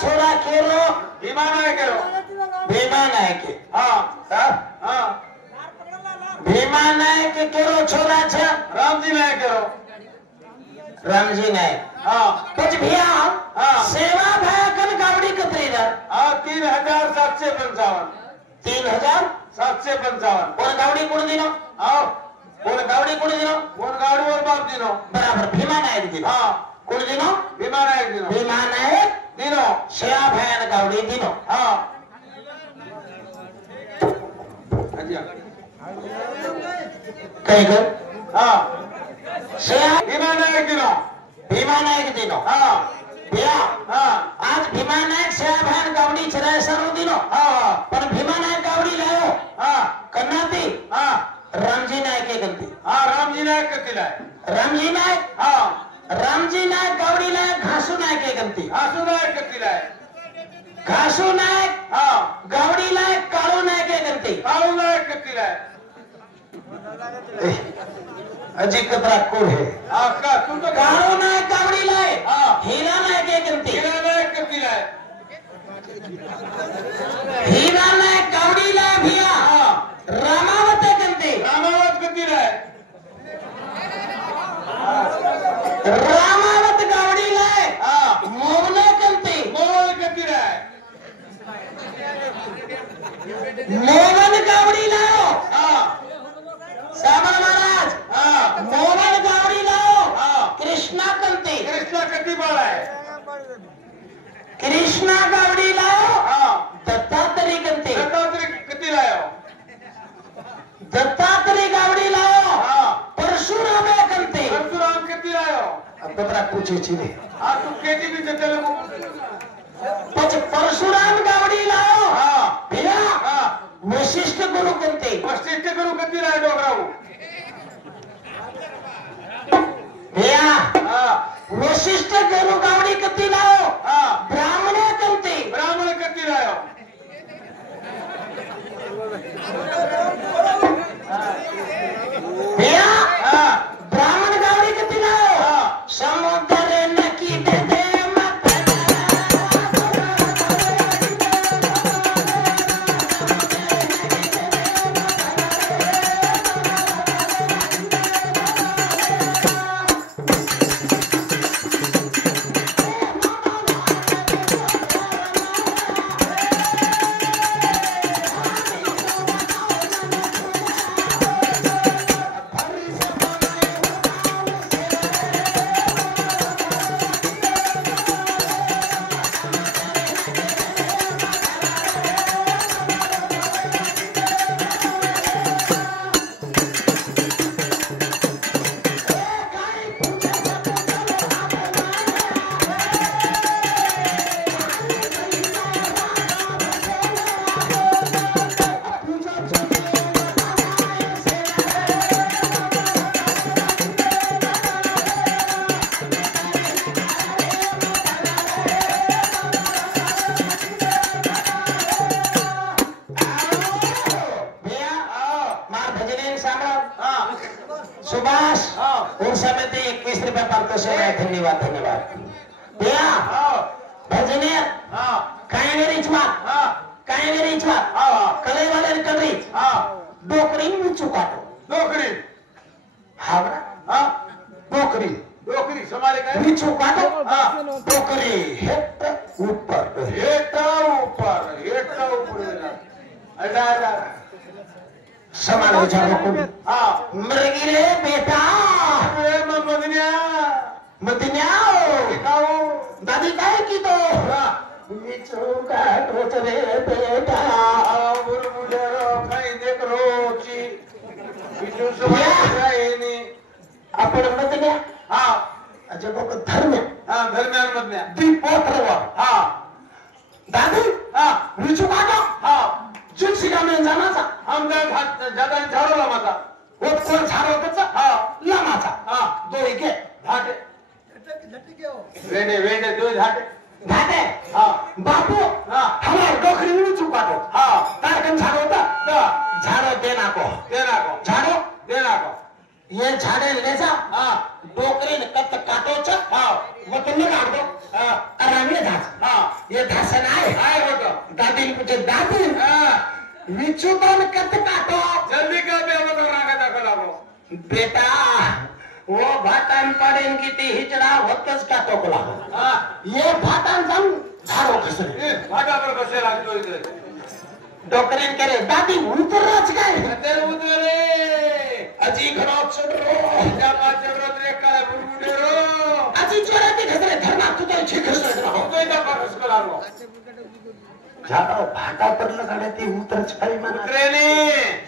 छोरा केरो भीमा नायक केरो भीमा नायक हाँ हाँ भीमा नायक केरो छोरा छे रामजी नायक केरो रामजी नायक हाँ कुछ भैया हाँ सेवा भया कन गावड़ी कतरी दर हाँ 3755 3755 कोण गावड़ी कोण दिनो हाँ कोण गावड़ी कोण दिनो कोण गाड़ी और बाप दिनो बराबर भीमा नायक दिनो हाँ कोण दिनो भीमा नायक दिनो भीमा नायक दिनो सेवा भया गावड़ी दिनो हाँ अच्छा कहीं गो हाँ सेवा भीमा नायक दिनो हाँ भैया हाँ आज भीमा नायक सेवा भया गावड़ी चराय सरो दिनो हाँ पण भीमा नायक गावड़ी लायो हाँ कन्नाती हाँ रामजी नायक के गंती हाँ रामजी नायक के तिलाय रामजी नायक हाँ रामजी नायक गावड़ी लायक घासू नायक के गंती आसू नायक के तिलाय घासू नायक हाँ गावड़ी लायक काळू नायक के गंती कालू नायक के तिलाय अजी कतरा कोड है हाँ का तू तो काळू नायक गावड़ी लायक हाँ हीरा नायक के गंती हीरा नायक के तिलाय हीरा नायक गावड़ी लायक भैया हाँ रामावत के गंती रामावत के तिलाय रामावत गावड़ी लायक हाँ मोवने गंती मोहन के तिलाय मोवन गावड़ी लायो हाँ सामल महाराज हाँ मोवन गावड़ी लायो हाँ कृष्णा कंती कृष्णा कति बड़ा है कृष्णा गावड़ी लायो हाँ दत्तात्री कंती दत्तात्री कति लायो दत्तात्री गावड़ी लायो हाँ परशुराम कंती परशुराम कति लायो अब पत्रा पूछे छीने हाँ तू केजी भी चलते लोगों पछ परशुराम गावड़ी लायो हाँ भैया हाँ वशिष्ठ गुरु कंती वशिष्ठ गुरु कति लायो डोगराऊ भैया हाँ वशिष्ठ गुरु गावड़ी कती लायो हाँ ब्राह्मण कंती ब्राह्मण कति लायो भैया हाँ ब्राह्मण गावड़ी कती लायो हाँ समुद्र नकी दे दे मत भैया मार भजने सामने हाँ सुभाष हाँ और समिति 21 रुपए पालते से धन्यवाद धन्यवाद भैया हाँ भजने हाँ काय वेरीचवा हाँ हाँ कले वाले कलरीच हाँ डोकरी में चुकाटो नौकरी हावरा हाँ डोकरी नौकरी समाले काय मी चुकाटो हाँ डोकरी हेट ऊपर हेटा ऊपर अडारा समान विचारो को हाँ मृगी रे बेटा अरे मदनिया मदन्याओ खाओ दादी काय की तो हाँ मी चुकाटो रे बेटा बुरु बुझारो खाई देख रोची बिजू समाले नहीं आपण मदन्या हाँ अजय को धर्म हाँ दरम्यान मदनिया दीपोत्रवा हाँ दादी हाँ मी चुकाटो हाँ जुनसिका में जानाचा आमदार जाता झाडो लामाचा वो कोण झाड होताचा हाँ लामाचा हाँ दोरी घे झाटे वेडे दो झाटे घाटे हाँ बापू हाँ हमार डोकरी में चुकाटो हाँ तार कन झाड होता दा झाडो देना को देना को झाडो देना को ये झाडे ले जा हाँ डोकरी कत काटो छ हाँ वो तुमने काट दो हाँ आराम ले जा हाँ ये होतच का टोकला हा ये भातान जाऊन झाडो खसले भाटावर कसे लागतो इकडे डोकरेन करे दादी उतरच काय ते उतरे अजी घरो चढरो त्या पाचर रे काय बुडबुडे रो अजी चोराती खसले धर्मा तू तो छे खसले रहो तो इथं पाकस कलारो झाडो भाटा पडलं गाड्या ती उतरच काय म्हणा उतरेने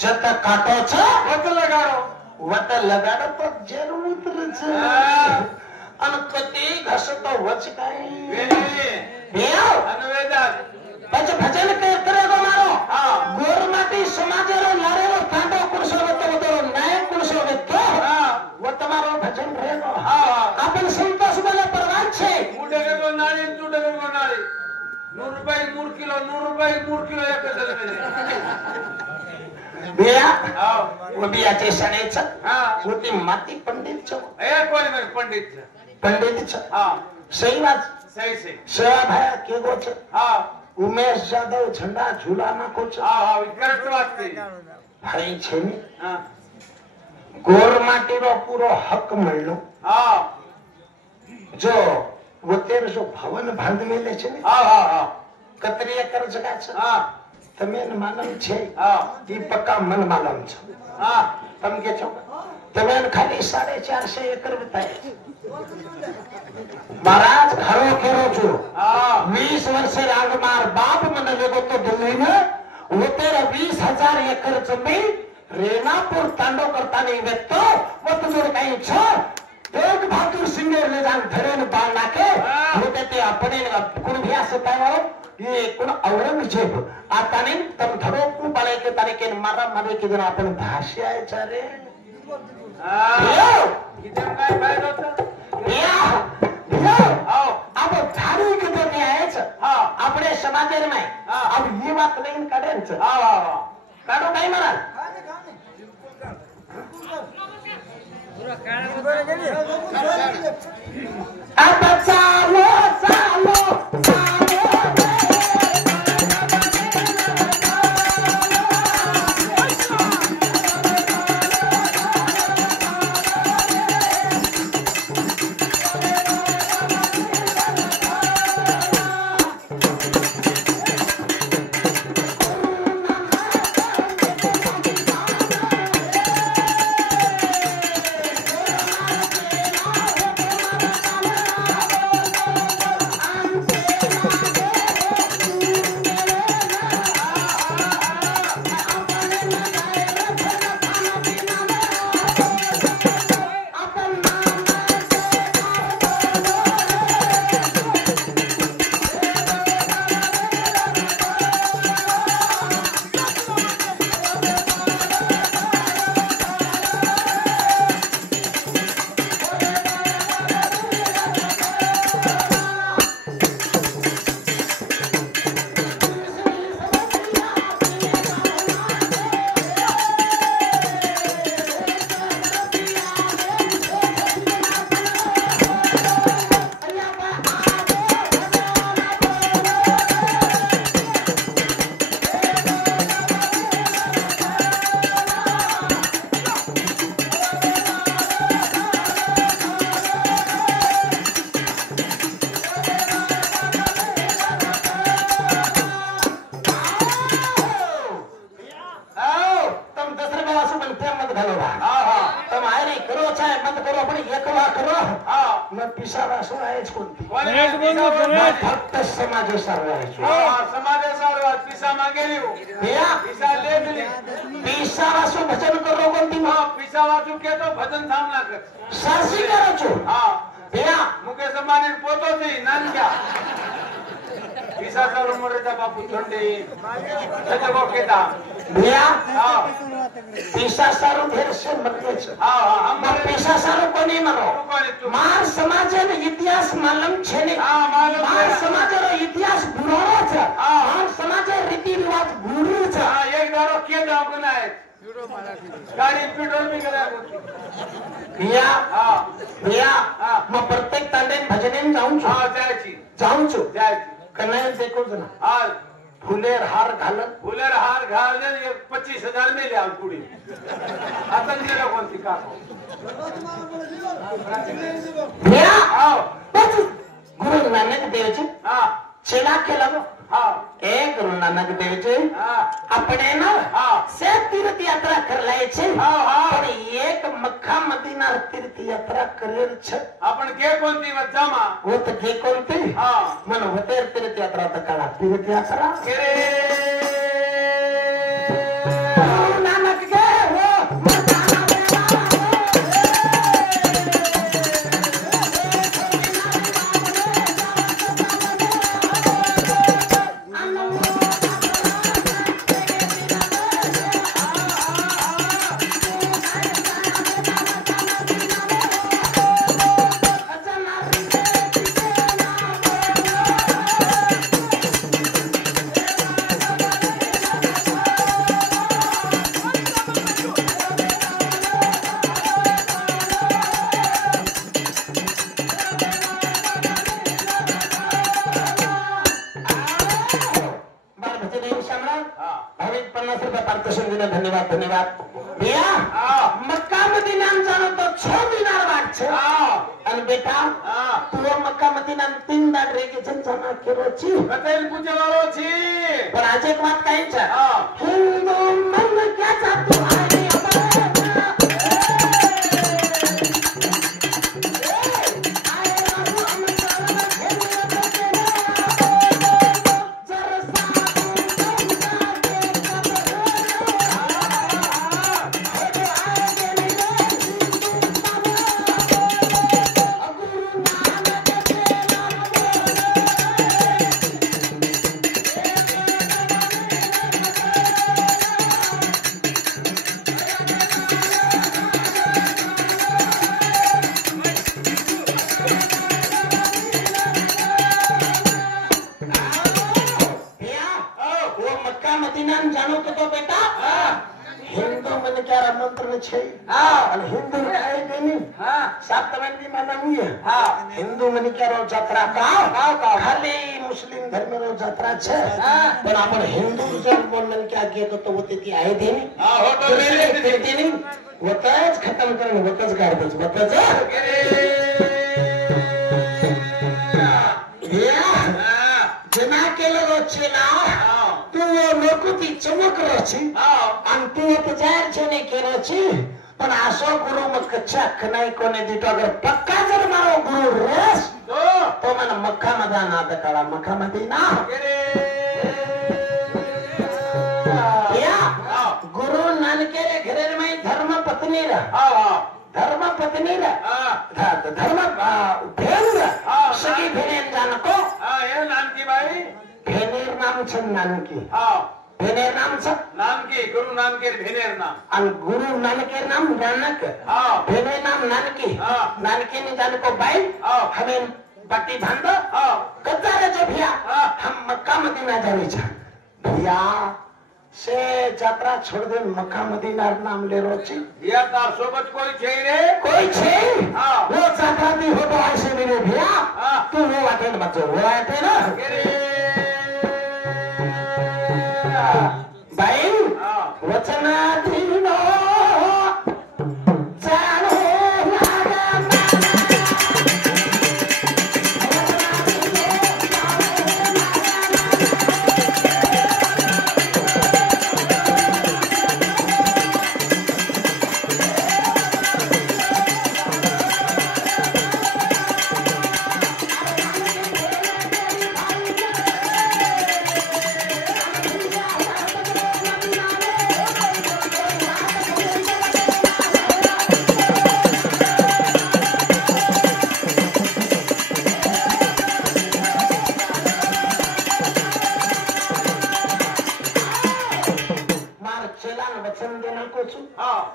जत काटो छ वत लगारो वत लगाड तो जेर उतरच अन कती घसतो वच काय वेने बेव अनवेदात बच भजन के करेगो मारो हाँ गोरमाटी समाजेरो लारेरो कांडो कुरसो वतो न्याय कुरसो वतो हाँ वो तुम्हारो भजन रहेगो हाँ आपण संतोष बोले परवान छे मुडे के को नाळी तुडे के को नाळी 100 रुपये मूर किलो एक जल बिया हाँ वो बियाचे सणेच हाँ वो ती माती पंडित छो एक कोणी में पंडित पंडित छ हाँ सही बात सही से सेवा भाया के गो छ हाँ उमेश जाधव झंडा झूला नाखो छ हाँ हाँ विकराट बात थी भाई छे ने हाँ गोरमाटी रो पूरो हक મળ્યો हाँ जो वो तेरे जो भवन बांध मेले छे ने हाँ हाँ हाँ कतरी एकर जगह छ हाँ તમે માલમ છે हाँ ઈ પક્કા મન માલમ છો हाँ તમે કે છો તમે ખાલી 450 એકર બતાય महाराज घरो केरो छो हाँ 20 वर्ष राग मार बाप मन लेगो तो दिल्ली में वो तेरा 20,000 एकड़ जमीन रेनापुर तांडो करता नहीं व्यक्तो वो तुझे कहीं छो एक बहादुर सिंह ले जान धरेन बाल नाके वो ते अपने कुण भी सतायो ये कुण औरंगजेब आता नहीं तम धरो को पाले के तारीखे मारा मारे के दिन अपन भाष्य आहे चारे हाँ किती काय बाहेर होतं या आओ अब धारू के तो क्या है हाँ अपने समाज में हाँ। अब ये बात नहीं करें हाँ हाँ हाँ काढो काही महाराज अब चालो चालो फक्त समाज सारवायचो समाजा सारवा पिसा मागेली पिसा लेखली पिसा वासो भजन करो कोणती हाँ पिसा वाचू के तो भजन थांबला कर सारसी करो छो हाँ बेया मुकेश अंबानी पोतो थी नानक्या पिसा सारो मरेचा बापू थंडी त्याच्या बोकेता बेया हाँ पिसा सारो धेर से मरते छ हाँ हाँ मग हमारे पिसा सारो कोणी मरो कोणी तू मार समाजन इतिहास मालम छे ने हाँ मालूम मार है समाजरो इतिहास बुरो छ हाँ। मार समाज रीति रिवाज बुरो छ हाँ एक दारो के जाओ गुना है गाड़ी पेट्रोल भी करा बेया हाँ बेया हाँ। मग प्रत्येक तांडेन भजनेन जाऊन छो हाँ जायची जाऊन छो जायची कन्हैया देखो जना हाँ फुलेर हार घालत फुलेर हार घालले 25,000 मिले आज पुढे आता दिला कोणती का गुरु नानक देवजी हा चेला केला हा ए गुरु नानक देवजी हा આપણે ना से तीर्थ यात्रा करलायचे पण एक मक्का मदीना तीर्थ यात्रा करेल छ आपण के कोणती वजामा होत के कोणती हा मन होते तीर्थ यात्रा तर काढा तीर्थ यात्रा केरे गुरु नानक के धन्यवाद धन्यवाद भैया मक्का मदीना जानो तो 6 दिनार बात छे अन बेटा तू मक्का मदीना 3 दाड़ रे के जनजना केरो छी कतेल पूजे वालो छी पर आज एक बात कहि छ हिंदू मन क्या चाहतू आगे हिंदू हिंदू मन क्या रो यात्रा का खाली मुस्लिम धर्म रो यात्रा छे पण आपण हिंदू जन बोलन क्या के तो होते ती आहे देनी हो तो मेले देनी होतच खत्म करून होतच गाडबच होतच जना केलो चेला तू नोकुती चमक रची आणि तू तो जायर छने केरो छी पण आसो गुरु मक्का नाही कोने दितो अगर पक्का जर मारो गुरु रेस तो मन मक्का मदा ना दकाळा मक्का मदीना या गुरु नानक रे घरे में धर्म पत्नी रा धर्म पत्नी रा धर्म भेंद्र सगी भेनेर जानको ये नानकी बाई भेनेर नाम छन नानकी भेनेर नाम छ नानकी गुरु नानकेर भेनेर नाम आणि गुरु नानकेर नाम नानक भेनेर नाम नानकी नानकी ने जानको बाई हमें बाटी भांडो कचारे जो भैया हम मक्का मदीना जावे छ भैया से यात्रा छोड़ दे मक्का मदीना नाम ले रोची या तार सोबत कोई छे रे कोई छे वो यात्रा भी हो तो ऐसे मेरे भैया तू वो वाटे मत वो आते ना बाई वचनाधीनो जानो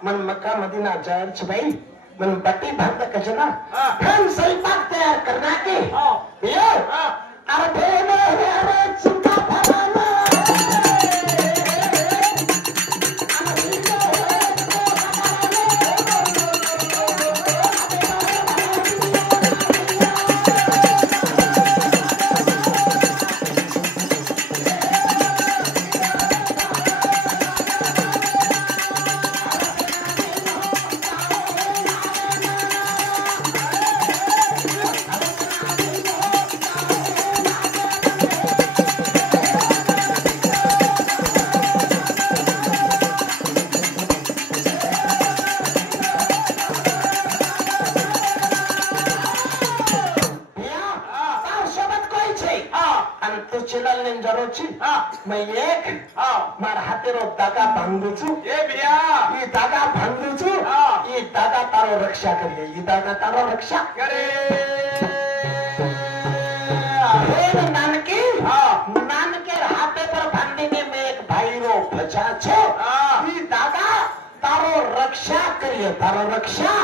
मन मक्का मदीना जायर छ भाई मन बट्टी भात कजना हम सही बात तैयार करना के यो अरे भेने चिंता फलाना आणि तू चिलाल ने जरोची मैं एक मार हाथे रो दागा भांगुचू ए बिया ई दागा भांगुचू ई दागा तारो रक्षा करिए ई दागा तारो रक्षा करे हे नानकी नानके हाथे पर बांधीने में एक भाई रो भजा छो ई दागा तारो रक्षा करिए तारो रक्षा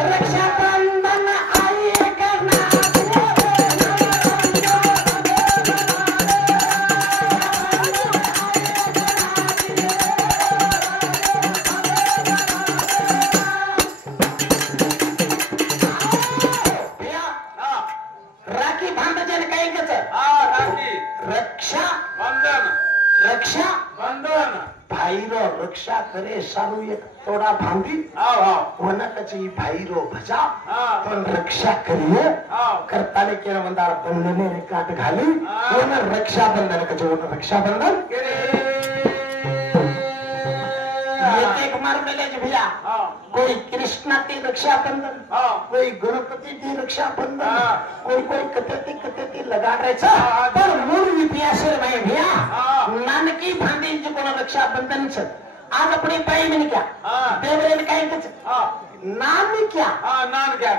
रक्षा बंधन आइए करना राखी बांधायचे काही कच राखी रक्षा बंधन रक्षा बंधन भाईरो रक्षा करे सारू एक तोड़ा बांधी होना कची भाईरो भजा पण रक्षा करिए करताले केला मंदार बंधने रे काट घाली होना रक्षा बंधन कची होना रक्षा बंधन एक मार मिलेज भैया कोई कृष्णा की रक्षा बंधन कोई गणपति की रक्षा बंधन कोई कोई कते लगा रहे पर मूल इतिहास में भैया नानकी भांडी जी को रक्षा बंधन छ आज अपनी पाई में क्या देवरे ने काय कुछ नाम क्या नाम क्या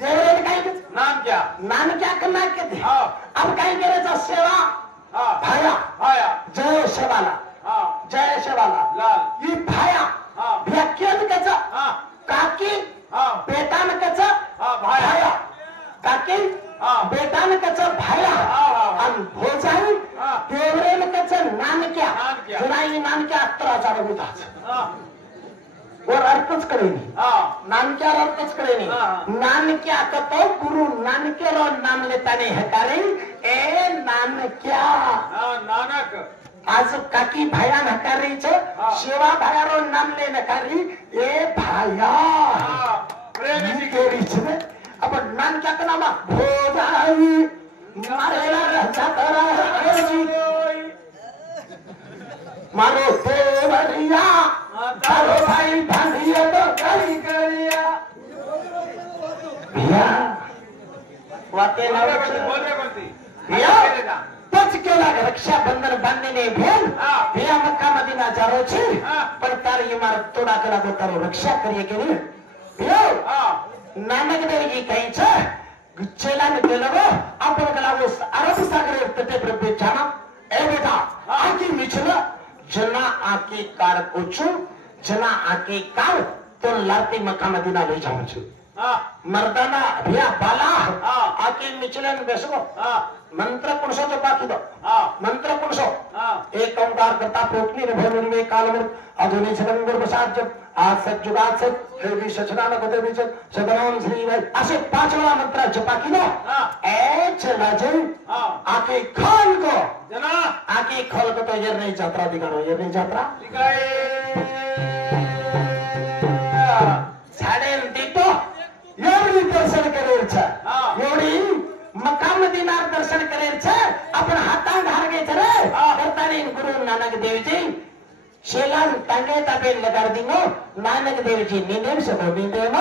देवरे ने काय कुछ नाम क्या करना कहते अब काय करायचं सेवा भाया जय शेवाला जय शेवाला लाल ही भाया व्याख्यान त्याचं काकी बेटा न त्याचं भाया काकी बेटा न त्याचं भाया आणि भोजाई देवरे न त्याचं नानक्या जुनाई नानक्या 11,000 रुपयाचा वर अर्थच करेनी नानक्या अर्थच करेनी नानक्या तो गुरु नानके रो नाम लेताने हकारे ए नानक्या नानक आज काकी भाया नकारीच शिवा भायारो नाम ले नकारी ए भाया प्रेमी केरीच ने अपन नाम क्या का नाम भोजाई मारेला रजा करा मारो देवरिया तारो भाई भांडिया तो करी करिया भैया वाते नाव बोले कोणती भैया तोच केला रक्षा बंधन बांधणे भेल भैया मक्का मदीना जारो छे पण तारी इमारत तोड़ा कला तो तारो रक्षा करिए के नहीं भैया नानक देव जी कहीं छे गुच्छेला ने गेलो आपण कला वो अरब सागर तटे पर बेचाना ए बेटा आकी मिचला जना आकी कार कोछु जना आकी कार तो लाती मक्का मदीना ले जाऊं छु मर्दाना भैया बाला आके मिचलन बेसो मंत्र पुरुषो तो बाकी दो मंत्र पुरुषो एक ओंकार करता पोटली ने भरमरी में कालमर अधुनी छदंगर प्रसाद जब आज सत जुगात सत हे भी सचनान कदे भी सदनाम श्री भाई असे 5 वाला मंत्र जपा की दो ए चला जे आके खोल को जना आके खोल को तो ये नहीं यात्रा दिखाओ ये नहीं यात्रा दिखाए साडे दीतो एवढी दर्शन करेल छ एवढी मक्का मदीना दर्शन करेल छ आपण हातान धार घ्यायचं रे करतानी गुरु नानक देवजी शेलान तांगे ताबे लगा दिनो नानक देवजी निदेम सो निदेम